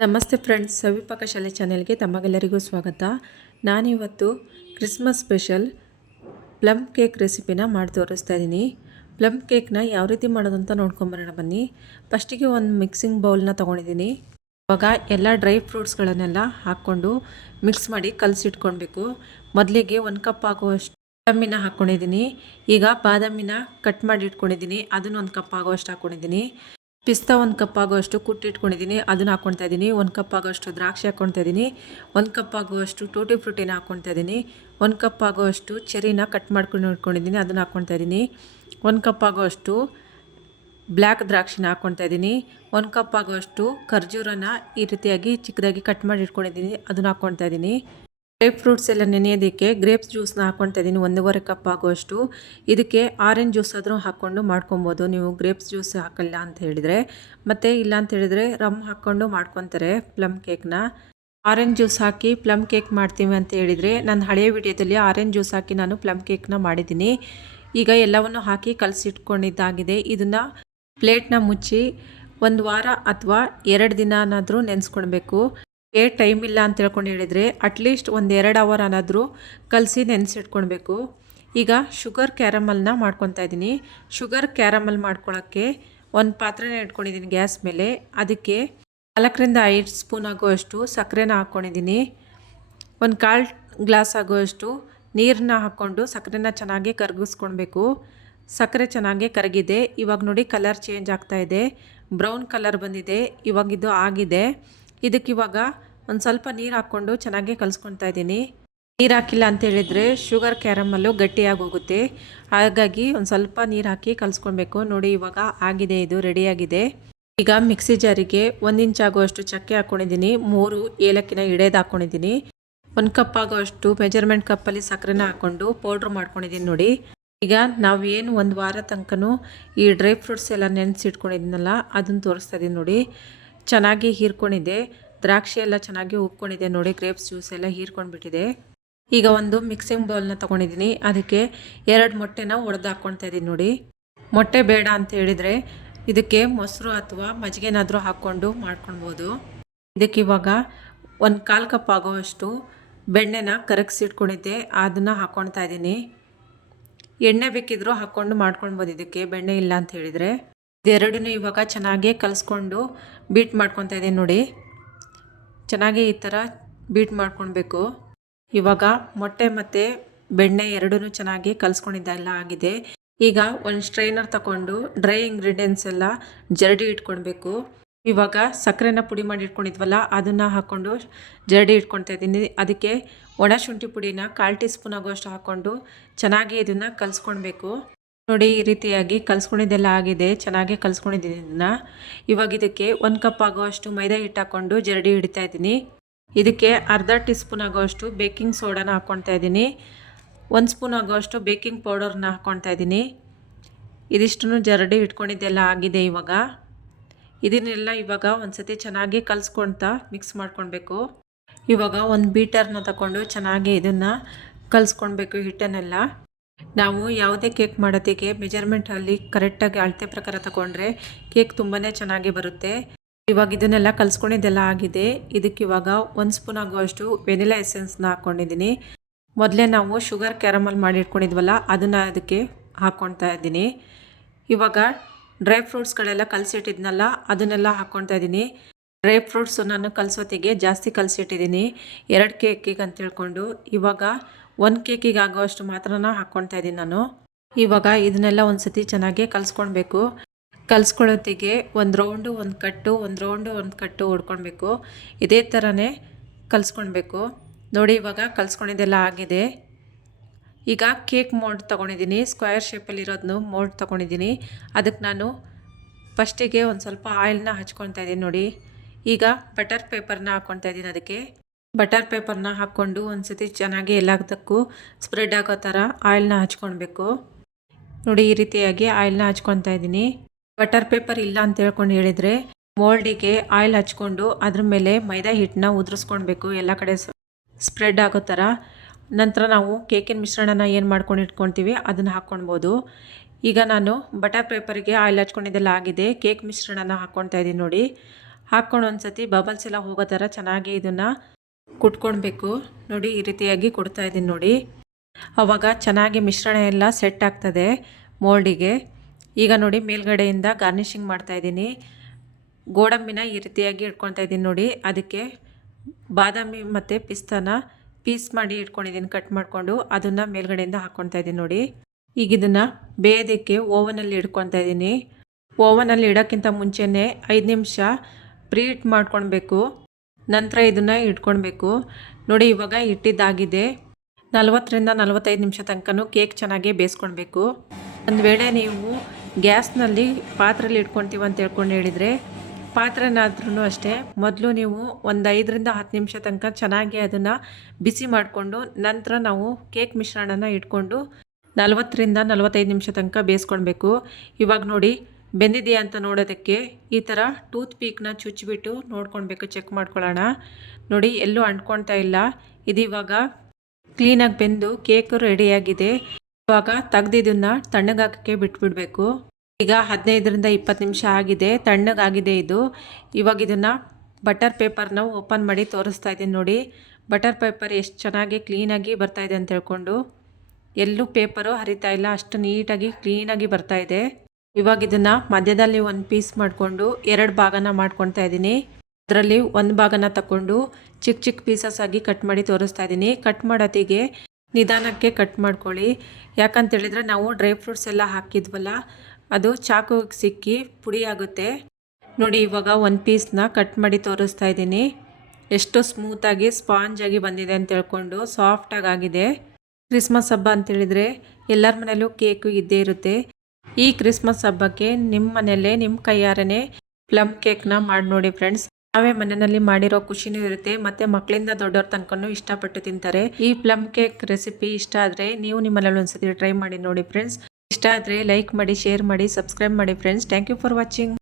ನಮಸ್ತೆ ಫ್ರೆಂಡ್ಸ್, ಸವಿಪಾಕ ಶಾಲೆ ಚಾನೆಲ್ಗೆ ತಮಗೆಲ್ಲರಿಗೂ ಸ್ವಾಗತ. ನಾನಿವತ್ತು ಕ್ರಿಸ್ಮಸ್ ಸ್ಪೆಷಲ್ ಪ್ಲಮ್ ಕೇಕ್ ರೆಸಿಪಿನ ಮಾಡಿ ತೋರಿಸ್ತಾ ಇದ್ದೀನಿ. ಪ್ಲಮ್ ಕೇಕ್ನ ಯಾವ ರೀತಿ ಮಾಡೋದು ಅಂತ ನೋಡ್ಕೊಂಬರೋಣ ಬನ್ನಿ. ಫಸ್ಟಿಗೆ ಒಂದು ಮಿಕ್ಸಿಂಗ್ ಬೌಲ್ನ ತೊಗೊಂಡಿದ್ದೀನಿ. ಇವಾಗ ಎಲ್ಲ ಡ್ರೈ ಫ್ರೂಟ್ಸ್ಗಳನ್ನೆಲ್ಲ ಹಾಕ್ಕೊಂಡು ಮಿಕ್ಸ್ ಮಾಡಿ ಕಲಸಿಟ್ಕೊಳ್ಬೇಕು. ಮೊದಲಿಗೆ 1 ಕಪ್ ಆಗುವಷ್ಟು ಬಾದಾಮಿನ ಹಾಕ್ಕೊಂಡಿದ್ದೀನಿ. ಈಗ ಬಾದಾಮಿನ ಕಟ್ ಮಾಡಿ ಇಟ್ಕೊಂಡಿದ್ದೀನಿ, ಅದನ್ನು 1 ಕಪ್ ಆಗುವಷ್ಟು ಹಾಕ್ಕೊಂಡಿದ್ದೀನಿ. ಪಿಸ್ತಾ 1 ಕಪ್ ಆಗುವಷ್ಟು ಕುಟ್ಟಿಟ್ಕೊಂಡಿದ್ದೀನಿ, ಅದನ್ನು ಹಾಕ್ಕೊಳ್ತಾ ಇದ್ದೀನಿ. 1 ಕಪ್ ಆಗುವಷ್ಟು ದ್ರಾಕ್ಷಿ ಹಾಕ್ಕೊಳ್ತಾ ಇದ್ದೀನಿ. 1 ಕಪ್ ಆಗುವಷ್ಟು ಟೂಟಿ ಫ್ರೂಟಿನ ಹಾಕ್ಕೊಳ್ತಾ ಇದ್ದೀನಿ. 1 ಕಪ್ ಆಗುವಷ್ಟು ಚೆರಿನ ಕಟ್ ಮಾಡ್ಕೊಂಡು ಇಟ್ಕೊಂಡಿದ್ದೀನಿ, ಅದನ್ನು ಹಾಕ್ಕೊಳ್ತಾ ಇದ್ದೀನಿ. 1 ಕಪ್ ಆಗುವಷ್ಟು ಬ್ಲ್ಯಾಕ್ ದ್ರಾಕ್ಷಿನ ಹಾಕ್ಕೊಳ್ತಾ ಇದ್ದೀನಿ. 1 ಕಪ್ ಆಗುವಷ್ಟು ಖರ್ಜೂರನ ಈ ರೀತಿಯಾಗಿ ಚಿಕ್ಕದಾಗಿ ಕಟ್ ಮಾಡಿ ಇಟ್ಕೊಂಡಿದ್ದೀನಿ, ಅದನ್ನು ಹಾಕ್ಕೊಳ್ತಾ ಇದ್ದೀನಿ. ಗ್ರೇಪ್ ಫ್ರೂಟ್ಸ್ ಎಲ್ಲ ನೆನೆಯೋದಕ್ಕೆ ಗ್ರೇಪ್ಸ್ ಜ್ಯೂಸ್ನ ಹಾಕ್ಕೊಳ್ತಾ ಇದ್ದೀನಿ, 1.5 ಕಪ್ ಆಗುವಷ್ಟು. ಇದಕ್ಕೆ ಆರೆಂಜ್ ಜ್ಯೂಸ್ ಆದರೂ ಹಾಕ್ಕೊಂಡು ಮಾಡ್ಕೊಬೋದು ನೀವು, ಗ್ರೇಪ್ಸ್ ಜ್ಯೂಸ್ ಹಾಕಲ್ಲ ಅಂತ ಹೇಳಿದರೆ. ಮತ್ತು ಇಲ್ಲ ಅಂತ ಹೇಳಿದರೆ ರಮ್ ಹಾಕ್ಕೊಂಡು ಮಾಡ್ಕೊತಾರೆ ಪ್ಲಮ್ ಕೇಕ್ನ. ಆರೆಂಜ್ ಜ್ಯೂಸ್ ಹಾಕಿ ಪ್ಲಮ್ ಕೇಕ್ ಮಾಡ್ತೀವಿ ಅಂತ ಹೇಳಿದರೆ ನನ್ನ ಹಳೆಯ ವಿಡಿಯೋದಲ್ಲಿ ಆರೆಂಜ್ ಜ್ಯೂಸ್ ಹಾಕಿ ನಾನು ಪ್ಲಮ್ ಕೇಕ್ನ ಮಾಡಿದ್ದೀನಿ. ಈಗ ಎಲ್ಲವನ್ನು ಹಾಕಿ ಕಲಸಿಟ್ಕೊಂಡಿದ್ದಾಗಿದೆ. ಇದನ್ನು ಪ್ಲೇಟ್ನ ಮುಚ್ಚಿ 1 ವಾರ ಅಥವಾ 2 ದಿನನಾದರೂ ನೆನೆಸ್ಕೊಳ್ಬೇಕು. ಟೈಮ್ ಇಲ್ಲ ಅಂತ ಹೇಳ್ಕೊಂಡು ಹೇಳಿದರೆ ಅಟ್ಲೀಸ್ಟ್ 1-2 ಅವರ್ ಏನಾದರೂ ಕಲಸಿ ನೆನೆಸಿಟ್ಕೊಳ್ಬೇಕು. ಈಗ ಶುಗರ್ ಕ್ಯಾರಮಲ್ನ ಮಾಡ್ಕೊತಾ ಇದ್ದೀನಿ. ಶುಗರ್ ಕ್ಯಾರಮಲ್ ಮಾಡ್ಕೊಳ್ಳೋಕ್ಕೆ ಒಂದು ಪಾತ್ರೆನ ಇಟ್ಕೊಂಡಿದ್ದೀನಿ ಗ್ಯಾಸ್ ಮೇಲೆ. ಅದಕ್ಕೆ 4-5 ಸ್ಪೂನ್ ಆಗುವಷ್ಟು ಸಕ್ಕರೆನ ಹಾಕ್ಕೊಂಡಿದ್ದೀನಿ. 1/4 ಗ್ಲಾಸ್ ಆಗುವಷ್ಟು ನೀರನ್ನ ಹಾಕ್ಕೊಂಡು ಸಕ್ಕರೆನ ಚೆನ್ನಾಗಿ ಕರಗಿಸ್ಕೊಳ್ಬೇಕು. ಸಕ್ಕರೆ ಚೆನ್ನಾಗಿ ಕರಗಿದೆ. ಇವಾಗ ನೋಡಿ ಕಲರ್ ಚೇಂಜ್ ಆಗ್ತಾ ಇದೆ, ಬ್ರೌನ್ ಕಲರ್ ಬಂದಿದೆ. ಇವಾಗ ಇದು ಆಗಿದೆ. ಇದಕ್ಕಿವಾಗ ಒಂದು ಸ್ವಲ್ಪ ನೀರು ಹಾಕ್ಕೊಂಡು ಚೆನ್ನಾಗಿ ಕಲಿಸ್ಕೊತಾ ಇದ್ದೀನಿ. ನೀರು ಹಾಕಿಲ್ಲ ಅಂತ ಹೇಳಿದರೆ ಶುಗರ್ ಕ್ಯಾರಮಲ್ಲು ಗಟ್ಟಿಯಾಗಿ ಹೋಗುತ್ತೆ. ಹಾಗಾಗಿ ಒಂದು ಸ್ವಲ್ಪ ನೀರು ಹಾಕಿ ಕಲಿಸ್ಕೊಳ್ಬೇಕು. ನೋಡಿ ಇವಾಗ ಆಗಿದೆ, ಇದು ರೆಡಿಯಾಗಿದೆ. ಈಗ ಮಿಕ್ಸಿ ಜಾರಿಗೆ 1 ಇಂಚ್ ಆಗುವಷ್ಟು ಚಕ್ಕೆ ಹಾಕ್ಕೊಂಡಿದ್ದೀನಿ, 3 ಏಲಕ್ಕಿನ ಹಿಡೇದು ಹಾಕ್ಕೊಂಡಿದ್ದೀನಿ. 1 ಕಪ್ ಆಗುವಷ್ಟು ಮೆಜರ್ಮೆಂಟ್ ಕಪ್ಪಲ್ಲಿ ಸಕ್ಕರೆನ ಹಾಕ್ಕೊಂಡು ಪೌಡ್ರ್ ಮಾಡ್ಕೊಂಡಿದ್ದೀನಿ ನೋಡಿ. ಈಗ ನಾವು ಏನು 1 ವಾರ ತನಕನೂ ಈ ಡ್ರೈ ಫ್ರೂಟ್ಸ್ ಎಲ್ಲ ನೆನೆಸಿಟ್ಕೊಂಡಿದ್ದೀನಲ್ಲ ಅದನ್ನು ತೋರಿಸ್ತಾ ಇದ್ದೀನಿ ನೋಡಿ. ಚೆನ್ನಾಗಿ ಹೀರ್ಕೊಂಡಿದೆ, ದ್ರಾಕ್ಷಿ ಎಲ್ಲ ಚೆನ್ನಾಗಿ ಉಪ್ಕೊಂಡಿದೆ ನೋಡಿ, ಗ್ರೇಪ್ಸ್ ಜ್ಯೂಸ್ ಎಲ್ಲ ಹೀರ್ಕೊಂಡ್ಬಿಟ್ಟಿದೆ. ಈಗ ಒಂದು ಮಿಕ್ಸಿಂಗ್ ಬೌಲ್ನ ತೊಗೊಂಡಿದ್ದೀನಿ, ಅದಕ್ಕೆ 2 ಮೊಟ್ಟೆನ ಒಡೆದು ಹಾಕ್ಕೊಳ್ತಾ ಇದ್ದೀನಿ ನೋಡಿ. ಮೊಟ್ಟೆ ಬೇಡ ಅಂತ ಹೇಳಿದರೆ ಇದಕ್ಕೆ ಮೊಸರು ಅಥವಾ ಮಜ್ಜಿಗೆನಾದರೂ ಹಾಕ್ಕೊಂಡು ಮಾಡ್ಕೊಳ್ಬೋದು. ಇದಕ್ಕೆ ಇವಾಗ 1/4 ಕಪ್ ಆಗೋವಷ್ಟು ಬೆಣ್ಣೆನ ಕರಗಿಸಿಟ್ಕೊಂಡಿದ್ದೆ, ಅದನ್ನು ಹಾಕ್ಕೊಳ್ತಾ ಇದ್ದೀನಿ. ಎಣ್ಣೆ ಬೇಕಿದ್ರೂ ಹಾಕ್ಕೊಂಡು ಮಾಡ್ಕೊಳ್ಬೋದು ಇದಕ್ಕೆ, ಬೆಣ್ಣೆ ಇಲ್ಲ ಅಂತ ಹೇಳಿದರೆ. ಇದೆರಡನ್ನೂ ಇವಾಗ ಚೆನ್ನಾಗಿ ಕಲಿಸ್ಕೊಂಡು ಬೀಟ್ ಮಾಡ್ಕೊತಾ ಇದ್ದೀನಿ ನೋಡಿ. ಚೆನ್ನಾಗಿ ಈ ಥರ ಬೀಟ್ ಮಾಡ್ಕೊಳ್ಬೇಕು. ಇವಾಗ ಮೊಟ್ಟೆ ಮತ್ತು ಬೆಣ್ಣೆ ಎರಡೂ ಚೆನ್ನಾಗಿ ಕಲಿಸ್ಕೊಂಡಿದ್ದೆಲ್ಲ ಆಗಿದೆ. ಈಗ ಒಂದು ಸ್ಟ್ರೈನರ್ ತಗೊಂಡು ಡ್ರೈ ಇಂಗ್ರೀಡಿಯೆಂಟ್ಸ್ ಎಲ್ಲ ಜರಡಿ ಇಟ್ಕೊಳ್ಬೇಕು. ಇವಾಗ ಸಕ್ಕರೆನ ಪುಡಿ ಮಾಡಿ ಇಟ್ಕೊಂಡಿದ್ವಲ್ಲ ಅದನ್ನು ಹಾಕ್ಕೊಂಡು ಜರಡಿ ಇಟ್ಕೊಳ್ತಾ ಇದ್ದೀನಿ. ಅದಕ್ಕೆ ಒಣ ಶುಂಠಿ ಪುಡಿನ 1/4 ಟೀ ಸ್ಪೂನ್ ಆಗುವಷ್ಟು ಹಾಕ್ಕೊಂಡು ಚೆನ್ನಾಗಿ ಇದನ್ನು ಕಲಿಸ್ಕೊಳ್ಬೇಕು. ನೋಡಿ ಈ ರೀತಿಯಾಗಿ ಕಲಿಸ್ಕೊಂಡಿದ್ದೆಲ್ಲ ಆಗಿದೆ, ಚೆನ್ನಾಗಿ ಕಲಿಸ್ಕೊಂಡಿದ್ದೀನಿ ಇದನ್ನು. ಇವಾಗ ಇದಕ್ಕೆ 1 ಕಪ್ ಆಗುವಷ್ಟು ಮೈದಾ ಹಿಟ್ಟು ಹಾಕ್ಕೊಂಡು ಜರಡಿ ಹಿಡಿತಾ ಇದ್ದೀನಿ. ಇದಕ್ಕೆ ಅರ್ಧ ಟೀ ಸ್ಪೂನ್ ಆಗುವಷ್ಟು ಬೇಕಿಂಗ್ ಸೋಡಾನ ಹಾಕ್ಕೊಳ್ತಾ ಇದ್ದೀನಿ. 1 ಸ್ಪೂನ್ ಆಗುವಷ್ಟು ಬೇಕಿಂಗ್ ಪೌಡರ್ನ ಹಾಕ್ಕೊಳ್ತಾ ಇದ್ದೀನಿ. ಇದಿಷ್ಟನ್ನು ಜರಡಿ ಇಟ್ಕೊಂಡಿದ್ದೆಲ್ಲ ಆಗಿದೆ. ಇವಾಗ ಇದನ್ನೆಲ್ಲ ಇವಾಗ ಒಂದು ಸತಿ ಚೆನ್ನಾಗಿ ಕಲಿಸ್ಕೊಳ್ತಾ ಮಿಕ್ಸ್ ಮಾಡ್ಕೊಳ್ಬೇಕು. ಇವಾಗ ಒಂದು ಬೀಟರ್ನ ತಗೊಂಡು ಚೆನ್ನಾಗಿ ಇದನ್ನು ಕಲಿಸ್ಕೊಳ್ಬೇಕು ಹಿಟ್ಟನ್ನೆಲ್ಲ. ನಾವು ಯಾವುದೇ ಕೇಕ್ ಮಾಡೋದಕ್ಕೆ ಮೆಜರ್ಮೆಂಟಲ್ಲಿ ಕರೆಕ್ಟಾಗಿ ಅಳತೆ ಪ್ರಕಾರ ತಗೊಂಡ್ರೆ ಕೇಕ್ ತುಂಬಾ ಚೆನ್ನಾಗಿ ಬರುತ್ತೆ. ಇವಾಗ ಇದನ್ನೆಲ್ಲ ಕಲಿಸ್ಕೊಂಡಿದ್ದೆಲ್ಲ ಆಗಿದೆ. ಇದಕ್ಕೆ ಇವಾಗ 1 ಸ್ಪೂನ್ ಆಗುವಷ್ಟು ವೆನಿಲಾ ಎಸೆನ್ಸ್ನ ಹಾಕ್ಕೊಂಡಿದ್ದೀನಿ. ಮೊದಲೇ ನಾವು ಶುಗರ್ ಕ್ಯಾರಮಲ್ ಮಾಡಿ ಇಟ್ಕೊಂಡಿದ್ವಲ್ಲ ಅದನ್ನು ಅದಕ್ಕೆ ಹಾಕ್ಕೊಳ್ತಾ ಇದ್ದೀನಿ. ಇವಾಗ ಡ್ರೈ ಫ್ರೂಟ್ಸ್ಗಳೆಲ್ಲ ಕಲಸಿಟ್ಟಿದ್ನಲ್ಲ ಅದನ್ನೆಲ್ಲ ಹಾಕ್ಕೊಳ್ತಾ ಇದ್ದೀನಿ. ಡ್ರೈ ಫ್ರೂಟ್ಸು ನಾನು ಕಲಸೋತ್ತಿಗೆ ಜಾಸ್ತಿ ಕಲಸಿಟ್ಟಿದ್ದೀನಿ, 2 ಕೇಕಿಗೆ ಅಂತ ಹೇಳ್ಕೊಂಡು. ಇವಾಗ 1 ಕೇಕಿಗೆ ಆಗೋವಷ್ಟು ಮಾತ್ರನ ಹಾಕ್ಕೊಳ್ತಾ ಇದ್ದೀನಿ ನಾನು. ಇವಾಗ ಇದನ್ನೆಲ್ಲ ಒಂದು ಸತಿ ಚೆನ್ನಾಗಿ ಕಲಿಸ್ಕೊಳ್ಬೇಕು. ಕಲಿಸ್ಕೊಳ್ಳೋತ್ತಿಗೆ 1 ರೌಂಡು 1 ಕಟ್ಟು, 1 ರೌಂಡು 1 ಕಟ್ಟು ಹೊಡ್ಕೊಳ್ಬೇಕು. ಇದೇ ಥರನೇ ಕಲಿಸ್ಕೊಳ್ಬೇಕು ನೋಡಿ. ಇವಾಗ ಕಲಿಸ್ಕೊಂಡಿದ್ದೆಲ್ಲ ಆಗಿದೆ. ಈಗ ಕೇಕ್ ಮೋಲ್ಡ್ ತೊಗೊಂಡಿದ್ದೀನಿ, ಸ್ಕ್ವೇರ್ ಶೇಪಲ್ಲಿರೋದನ್ನು ಮೋಲ್ಡ್ ತೊಗೊಂಡಿದ್ದೀನಿ. ಅದಕ್ಕೆ ನಾನು ಫಸ್ಟಿಗೆ ಒಂದು ಸ್ವಲ್ಪ ಆಯಿಲ್ನ ಹಚ್ಕೊಳ್ತಾ ಇದ್ದೀನಿ ನೋಡಿ. ಈಗ ಬಟರ್ ಪೇಪರ್ನ ಹಾಕ್ಕೊಳ್ತಾ ಇದ್ದೀನಿ. ಅದಕ್ಕೆ ಬಟರ್ ಪೇಪರ್ನ ಹಾಕ್ಕೊಂಡು ಒಂದು ಸತಿ ಚೆನ್ನಾಗಿ ಎಲ್ಲದಕ್ಕೂ ಸ್ಪ್ರೆಡ್ ಆಗೋ ಥರ ಆಯಿಲ್ನ ಹಚ್ಕೊಳ್ಬೇಕು ನೋಡಿ. ಈ ರೀತಿಯಾಗಿ ಆಯಿಲ್ನ ಹಚ್ಕೊಳ್ತಾ ಇದ್ದೀನಿ. ಬಟರ್ ಪೇಪರ್ ಇಲ್ಲ ಅಂತ ಹೇಳ್ಕೊಂಡು ಹೇಳಿದರೆ ಮೋಲ್ಡಿಗೆ ಆಯಿಲ್ ಹಚ್ಕೊಂಡು ಅದ್ರ ಮೇಲೆ ಮೈದಾ ಹಿಟ್ಟನ್ನ ಉದುರಿಸ್ಕೊಳ್ಬೇಕು ಎಲ್ಲ ಕಡೆ ಸ್ಪ್ರೆಡ್ ಆಗೋ ಥರ. ನಂತರ ನಾವು ಕೇಕಿನ ಮಿಶ್ರಣನ ಏನು ಮಾಡ್ಕೊಂಡು ಇಟ್ಕೊಳ್ತೀವಿ ಅದನ್ನು ಹಾಕ್ಕೊಳ್ಬೋದು. ಈಗ ನಾನು ಬಟರ್ ಪೇಪರ್ಗೆ ಆಯಿಲ್ ಹಚ್ಕೊಂಡಿದ್ದೆಲ್ಲ ಆಗಿದೆ. ಕೇಕ್ ಮಿಶ್ರಣನ ಹಾಕ್ಕೊಳ್ತಾ ಇದ್ದೀನಿ ನೋಡಿ. ಹಾಕ್ಕೊಂಡು ಒಂದ್ಸತಿ ಬಬಲ್ಸ್ ಎಲ್ಲ ಹೋಗೋ ಥರ ಚೆನ್ನಾಗಿ ಇದನ್ನು ಕುಟ್ಕೊಳ್ಬೇಕು. ನೋಡಿ ಈ ರೀತಿಯಾಗಿ ಕೊಡ್ತಾ ಇದ್ದೀನಿ ನೋಡಿ. ಆವಾಗ ಚೆನ್ನಾಗಿ ಮಿಶ್ರಣ ಎಲ್ಲ ಸೆಟ್ ಆಗ್ತದೆ ಮೋಲ್ಡಿಗೆ. ಈಗ ನೋಡಿ ಮೇಲ್ಗಡೆಯಿಂದ ಗಾರ್ನಿಷಿಂಗ್ ಮಾಡ್ತಾಯಿದ್ದೀನಿ. ಗೋಡಂಬಿನ ಈ ರೀತಿಯಾಗಿ ಇಟ್ಕೊಳ್ತಾ ಇದ್ದೀನಿ ನೋಡಿ. ಅದಕ್ಕೆ ಬಾದಾಮಿ ಮತ್ತು ಪಿಸ್ತಾನ ಪೀಸ್ ಮಾಡಿ ಇಟ್ಕೊಂಡಿದ್ದೀನಿ ಕಟ್ ಮಾಡಿಕೊಂಡು, ಅದನ್ನು ಮೇಲ್ಗಡೆಯಿಂದ ಹಾಕ್ಕೊಳ್ತಾ ಇದ್ದೀನಿ ನೋಡಿ. ಈಗ ಇದನ್ನು ಬೇಯೋದಕ್ಕೆ ಓವನಲ್ಲಿ ಇಟ್ಕೊಳ್ತಾ ಇದ್ದೀನಿ. ಓವನಲ್ಲಿ ಇಡೋಕ್ಕಿಂತ ಮುಂಚೆನೇ 5 ನಿಮಿಷ ಪ್ರೀಹೀಟ್ ಮಾಡ್ಕೊಳ್ಬೇಕು. ನಂತರ ಇದನ್ನು ಇಟ್ಕೊಳ್ಬೇಕು ನೋಡಿ. ಇವಾಗ ಇಟ್ಟಿದ್ದಾಗಿದೆ. 40ರಿಂದ 45 ನಿಮಿಷ ತನಕ ಕೇಕ್ ಚೆನ್ನಾಗಿ ಬೇಯಿಸ್ಕೊಳ್ಬೇಕು. ಒಂದು ವೇಳೆ ನೀವು ಗ್ಯಾಸ್ನಲ್ಲಿ ಪಾತ್ರೆಯಲ್ಲಿ ಇಟ್ಕೊಳ್ತೀವಿ ಅಂತ ಹೇಳ್ಕೊಂಡು ಹೇಳಿದರೆ, ಪಾತ್ರೆನಾದ್ರೂ ಅಷ್ಟೇ ಮೊದಲು ನೀವು ಒಂದು 5ರಿಂದ 10 ನಿಮಿಷ ತನಕ ಚೆನ್ನಾಗಿ ಅದನ್ನು ಬಿಸಿ ಮಾಡಿಕೊಂಡು ನಂತರ ನಾವು ಕೇಕ್ ಮಿಶ್ರಣನ ಇಟ್ಕೊಂಡು 40ರಿಂದ 45 ನಿಮಿಷ ತನಕ ಬೇಯಿಸ್ಕೊಳ್ಬೇಕು. ಇವಾಗ ನೋಡಿ ಬೆಂದಿದೆಯಾ ಅಂತ ನೋಡೋದಕ್ಕೆ ಈ ಥರ ಟೂತ್ ಪೀಕ್ನ ಚುಚ್ಚಿಬಿಟ್ಟು ನೋಡ್ಕೊಳ್ಬೇಕು, ಚೆಕ್ ಮಾಡ್ಕೊಳ್ಳೋಣ. ನೋಡಿ ಎಲ್ಲೂ ಅಂಟ್ಕೊಳ್ತಾ ಇಲ್ಲ. ಇದು ಇವಾಗ ಕ್ಲೀನಾಗಿ ಬೆಂದು ಕೇಕು ರೆಡಿಯಾಗಿದೆ. ಇವಾಗ ತೆಗ್ದಿದ್ದನ್ನು ತಣ್ಣಗಾಕೋಕ್ಕೆ ಬಿಟ್ಬಿಡಬೇಕು. ಈಗ 15ರಿಂದ 20 ನಿಮಿಷ ಆಗಿದೆ, ತಣ್ಣಗಾಗಿದೆ ಇದು. ಇವಾಗ ಇದನ್ನು ಬಟರ್ ಪೇಪರ್ನ ಓಪನ್ ಮಾಡಿ ತೋರಿಸ್ತಾ ಇದ್ದೀನಿ ನೋಡಿ. ಬಟರ್ ಪೇಪರ್ ಎಷ್ಟು ಚೆನ್ನಾಗಿ ಕ್ಲೀನಾಗಿ ಬರ್ತಾಯಿದೆ ಅಂತ ಹೇಳ್ಕೊಂಡು, ಎಲ್ಲೂ ಪೇಪರು ಹರಿತಾ ಇಲ್ಲ, ಅಷ್ಟು ನೀಟಾಗಿ ಕ್ಲೀನಾಗಿ ಬರ್ತಾಯಿದೆ. ಇವಾಗ ಇದನ್ನು ಮಧ್ಯದಲ್ಲಿ ಒಂದು ಪೀಸ್ ಮಾಡಿಕೊಂಡು 2 ಭಾಗನ ಮಾಡ್ಕೊಳ್ತಾ ಇದ್ದೀನಿ. ಅದರಲ್ಲಿ ಒಂದು ಭಾಗನ ತಗೊಂಡು ಚಿಕ್ಕ ಚಿಕ್ಕ ಪೀಸಸ್ ಆಗಿ ಕಟ್ ಮಾಡಿ ತೋರಿಸ್ತಾ ಇದ್ದೀನಿ. ಕಟ್ ಮಾಡೋತ್ತಿಗೆ ನಿಧಾನಕ್ಕೆ ಕಟ್ ಮಾಡ್ಕೊಳ್ಳಿ. ಯಾಕಂತೇಳಿದರೆ ನಾವು ಡ್ರೈ ಫ್ರೂಟ್ಸ್ ಎಲ್ಲ ಹಾಕಿದ್ವಲ್ಲ, ಅದು ಚಾಕುಗೆ ಸಿಕ್ಕಿ ಪುಡಿ ಆಗುತ್ತೆ ನೋಡಿ. ಇವಾಗ ಒಂದು ಪೀಸ್ನ ಕಟ್ ಮಾಡಿ ತೋರಿಸ್ತಾ ಇದ್ದೀನಿ. ಎಷ್ಟು ಸ್ಮೂತಾಗಿ ಸ್ಪಾಂಜಾಗಿ ಬಂದಿದೆ ಅಂತ ಹೇಳ್ಕೊಂಡು, ಸಾಫ್ಟಾಗಿ ಆಗಿದೆ. ಕ್ರಿಸ್ಮಸ್ ಹಬ್ಬ ಅಂತೇಳಿದರೆ ಎಲ್ಲರ ಮನೆಯಲ್ಲೂ ಕೇಕು ಇದ್ದೇ ಇರುತ್ತೆ. ಈ ಕ್ರಿಸ್ಮಸ್ ಹಬ್ಬಕ್ಕೆ ನಿಮ್ಮ ಮನೆಯಲ್ಲೇ ನಿಮ್ಮ ಕೈಯಾರನೇ ಪ್ಲಮ್ ಕೇಕ್ನ ಮಾಡಿ ನೋಡಿ ಫ್ರೆಂಡ್ಸ್. ನಾವೇ ಮನೆಯಲ್ಲಿ ಮಾಡಿರೋ ಖುಷಿನೂ ಇರುತ್ತೆ, ಮತ್ತು ಮಕ್ಕಳಿಂದ ದೊಡ್ಡವ್ರ ತನಕನೂ ಇಷ್ಟಪಟ್ಟು ತಿಂತಾರೆ. ಈ ಪ್ಲಮ್ ಕೇಕ್ ರೆಸಿಪಿ ಇಷ್ಟ ಆದರೆ ನೀವು ನಿಮ್ಮ ಮನೇಲಿ ಒಂದ್ಸತಿ ಟ್ರೈ ಮಾಡಿ ನೋಡಿ ಫ್ರೆಂಡ್ಸ್. ಇಷ್ಟ ಆದರೆ ಲೈಕ್ ಮಾಡಿ, ಶೇರ್ ಮಾಡಿ, ಸಬ್ಸ್ಕ್ರೈಬ್ ಮಾಡಿ friends. Thank you for watching.